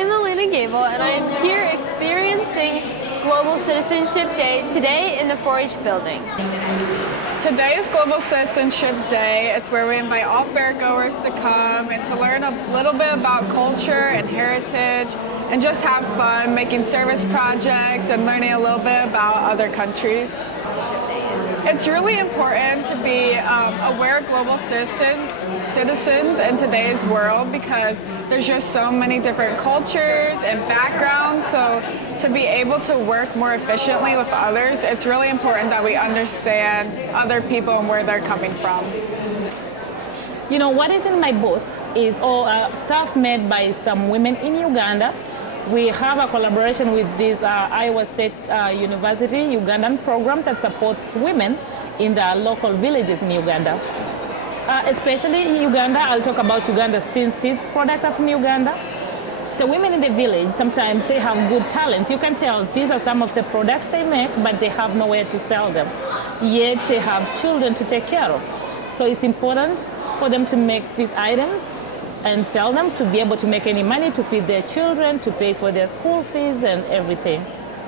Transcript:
I'm Elena Gable, and I am here experiencing Global Citizenship Day today in the 4-H building. Today is Global Citizenship Day. It's where we invite all fairgoers to come and to learn a little bit about culture and heritage and just have fun making service projects and learning a little bit about other countries. It's really important to be aware global citizens in today's world because there's just so many different cultures and backgrounds. So to be able to work more efficiently with others, it's really important that we understand other people and where they're coming from. You know, what is in my booth is all stuff made by some women in Uganda. We have a collaboration with this Iowa State University Ugandan program that supports women in the local villages in Uganda. Especially in Uganda, I'll talk about Uganda since these products are from Uganda. The women in the village, sometimes they have good talents. You can tell these are some of the products they make, but they have nowhere to sell them. Yet they have children to take care of. So it's important for them to make these items and sell them to be able to make any money to feed their children, to pay for their school fees and everything.